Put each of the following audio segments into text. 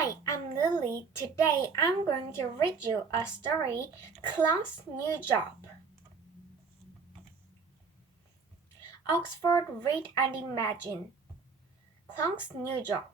Hi, I'm Lily. Today I'm going to read you a story, Clunk's New Job. 옥스포드리드앤이매진. Clunk's New Job.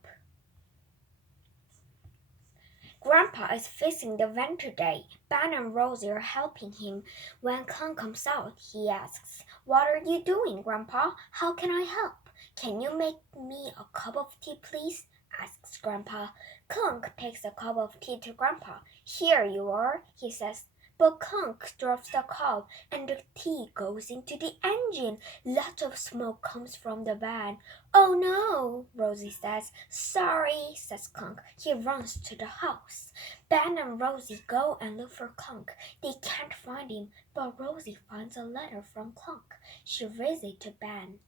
Grandpa is fixing the van today. Ben and Rosie are helping him. When Clunk comes out, he asks, "What are you doing, Grandpa? How can I help? Can you make me a cup of tea, please?" asks Grandpa. Clunk takes a cup of tea to Grandpa. "Here you are," he says. But Clunk drops the cup and the tea goes into the engine. Lots of smoke comes from the van. "Oh no," Rosie says. "Sorry," says Clunk. He runs to the house. Ben and Rosie go and look for Clunk. They can't find him, but Rosie finds a letter from Clunk. She reads it to Ben.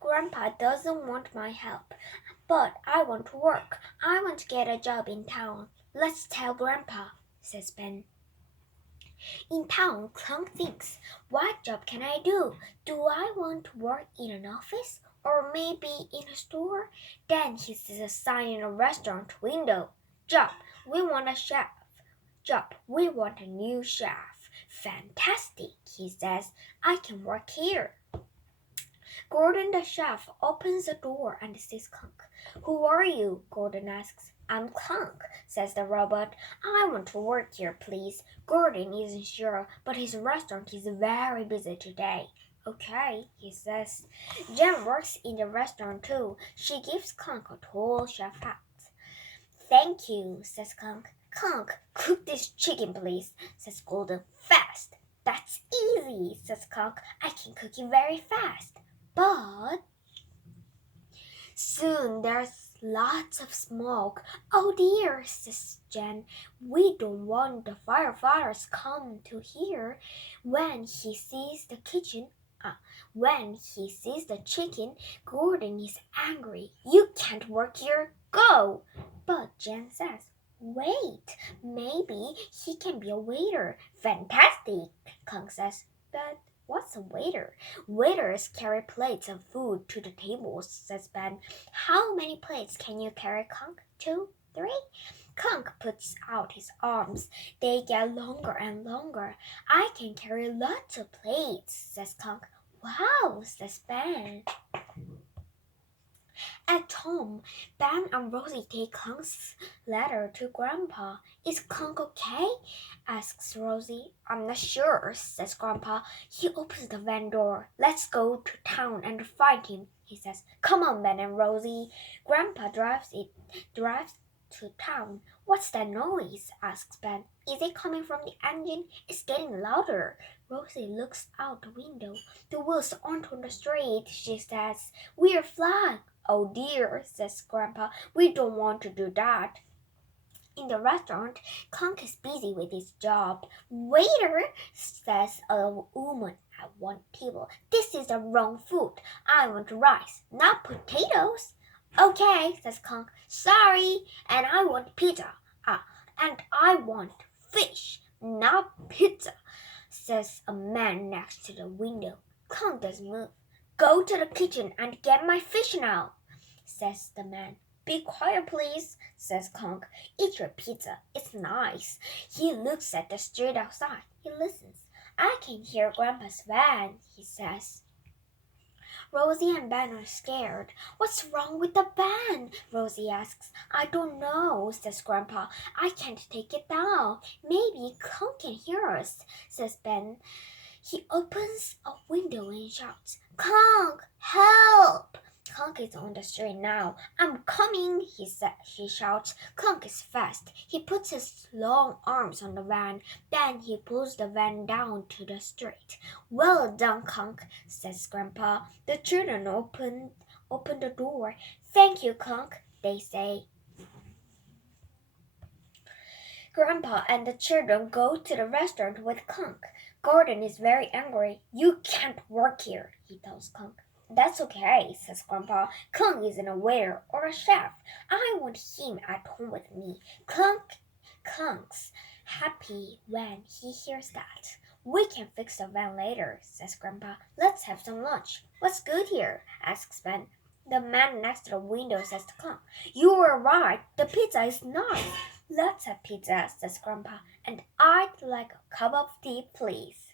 "Grandpa doesn't want my help, but I want to work. I want to get a job in town." "Let's tell Grandpa," says Ben. In town, Clunk thinks, "What job can I do? Do I want to work in an office? Or maybe in a store?" Then he sees a sign in a restaurant window. "Job, we want a chef. Job, we want a new chef." "Fantastic," he says. "I can work here." Gordon the chef opens the door and sees Clunk. "Who are you?" Gordon asks. "I'm Clunk," says the robot. "I want to work here, please." Gordon isn't sure, but his restaurant is very busy today. "Okay," he says. Jen works in the restaurant too. She gives Clunk a tall chef hat. "Thank you," says Clunk. "Clunk, cook this chicken, please," says Gordon. "Fast." "That's easy," says Clunk. "I can cook it very fast." But soon there's lots of smoke. "Oh dear," says Jen. "We don't want the firefighters come to here." When he sees the chicken, Gordon is angry. "You can't work here. Go!" But Jen says, "Wait, maybe he can be a waiter." "Fantastic," Clunk says. "But what's a waiter?" "Waiters carry plates of food to the tables," says Ben. "How many plates can you carry, Clunk? 2, 3? Clunk puts out his arms. They get longer and longer. "I can carry lots of plates," says Clunk. "Wow," says Ben. At home, Ben and Rosie take Clunk's letter to Grandpa. "Is Clunk okay?" asks Rosie. "I'm not sure," says Grandpa. He opens the van door. "Let's go to town and find him," he says. "Come on, Ben and Rosie." Grandpa drives to town. "What's that noise?" asks Ben. "Is it coming from the engine? It's getting louder." Rosie looks out the window. "The wheels aren't on the street," she says. "We're flying." "Oh dear," says Grandpa. "We don't want to do that." In the restaurant, Clunk is busy with his job. "Waiter," says a woman at one table, "this is the wrong food. I want rice, not potatoes." "Okay," says Clunk. "Sorry, and I want pizza. And I want fish, not pizza," says a man next to the window. Clunk doesn't move. "Go to the kitchen and get my fish now," says the man. "Be quiet, please," says Clunk. "Eat your pizza. It's nice." He looks at the street outside. He listens. "I can hear Grandpa's van," he says. Rosie and Ben are scared. "What's wrong with the van?" Rosie asks. "I don't know," says Grandpa. "I can't take it down. Maybe Clunk can hear us," says Ben. He opens a window and shouts, "Clunk, help!" Clunk is on the street now. "I'm coming," he shouts. Clunk is fast. He puts his long arms on the van. Then he pulls the van down to the street. "Well done, Clunk," says Grandpa. The children open the door. "Thank you, Clunk," they say. Grandpa and the children go to the restaurant with Clunk. Gordon is very angry. "You can't work here," he tells Clunk. "That's okay," says Grandpa. "Clunk isn't a waiter or a chef. I want him at home with me." Clunk's happy when he hears that. "We can fix the van later," says Grandpa. "Let's have some lunch." "What's good here?" asks Ben. The man next to the window says to Clunk, "You were right, the pizza is nice. Let's have pizza," says Grandpa, "and I'd like a cup of tea, please."